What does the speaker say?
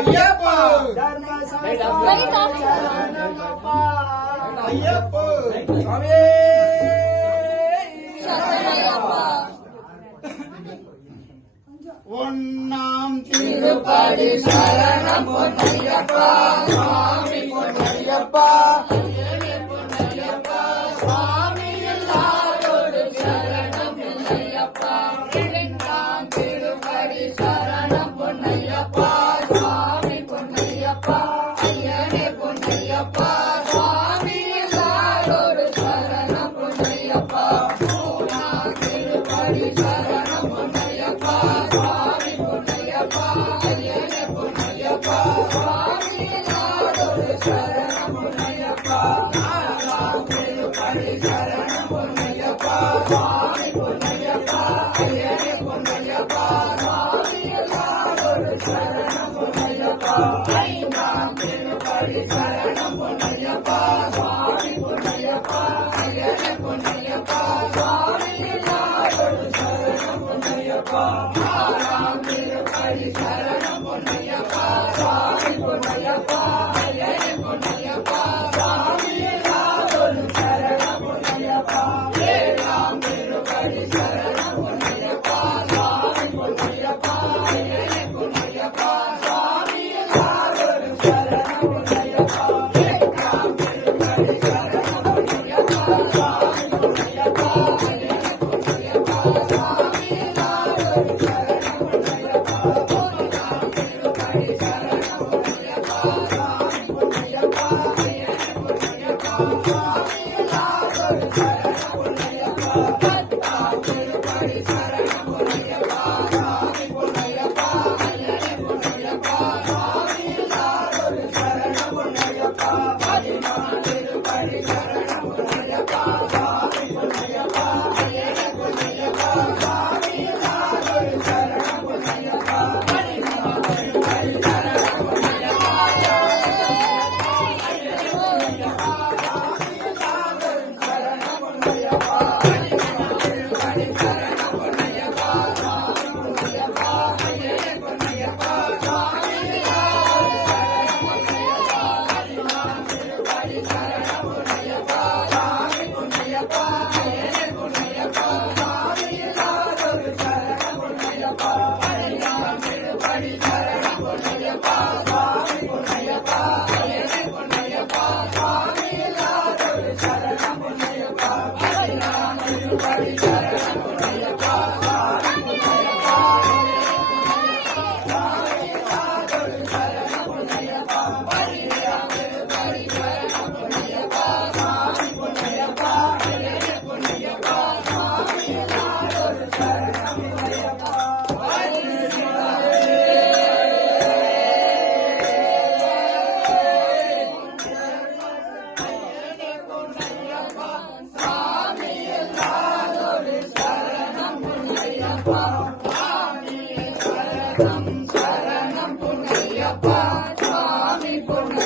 ஐயப்பா சரணமப்பா ஐயப்பா சுவாமியே ஒன்னாம் திருப்படி சரணம் பொன்னையப்பா சுவாமி பொன்னையப்பா பொன்னையப்பா சுவாமி எல்லாரோடு சரணம் பொன்னையப்பா இரண்டாம் திருப்படி சரணம் பொன்னையப்பா சுவாமி பொன்னையப்பா ஐயனே பொன்னையப்பா சுவாமி எல்லாரோடு சரணம் பொன்னையப்பா மூணாம் திருப்படி சரணம் பொன்னையப்பா சுவாமி பொன்னையப்பா ஐயனே பொன்னையப்பா சுவாமி எல்லாரோடு சரணம் பொன்னையப்பா நாலாம் திருப்படி சரணம் பொன்னையப்பா சுவாமி பொன்னையப்பா ஐயனே பொன்னையப்பா சுவாமி எல்லாரோடு சரணம் பொன்னையப்பா ஐந்தாம் திருப்படி சரணம் பொன்னையப்பா சுவாமி பொன்னையப்பா ஐயனே பொன்னையப்பா சுவாமி எல்லாரோடு சரணம் பொன்னையப்பா ஆறாம் திருப்படி சரணம் பொன்னையப்பா சுவாமி பொன்னையப்பா ஐயனே பொன்னையப்பா சுவாமி எல்லாரோடு சரணம் பொன்னையப்பா ஏழாம் திருப்படி சரணம் பொன்னையப்பா சுவாமி பொன்னையப்பா ஐயனே பொன்னையப்பா சுவாமி எல்லாரோடு சரணம் பொன்னையப்பா எட்டாம் திருப்படி சரணம் பொன்னையப்பா சுவாமி பொன்னையப்பா ஐயனே பொன்னையப்பா சுவாமி எல்லாரோடு சரணம் பொன்னையப்பா ஒன்பதாம் திருப்படி சரணம் பொன்னையப்பா சுவாமி பொன்னையப்பா ஐயனே பொன்னையப்பா சுவாமி எல்லாரோடு சரணம் பொன்னையப்பா பத்தாம் திருப்படி சரணம் பொன்னையப்பா சுவாமி பொன்னையப்பா ஐயனே பொன்னையப்பா சுவாமி எல்லாரோடு சரணம் பொன்னையப்பா பதினாம் திருப்படி சரணம் பொன்னையப்பா சுவாமி பொன்னையப்பா ஐயனே பொன்னையப்பா சுவாமி எல்லாரோடு சரணம் பொன்னையப்பா பதினாம் திருப்படி சரணம் பொன்னையப்பா சரணம் பொன்னையப்பா சுவாமி பொன்னையப்பா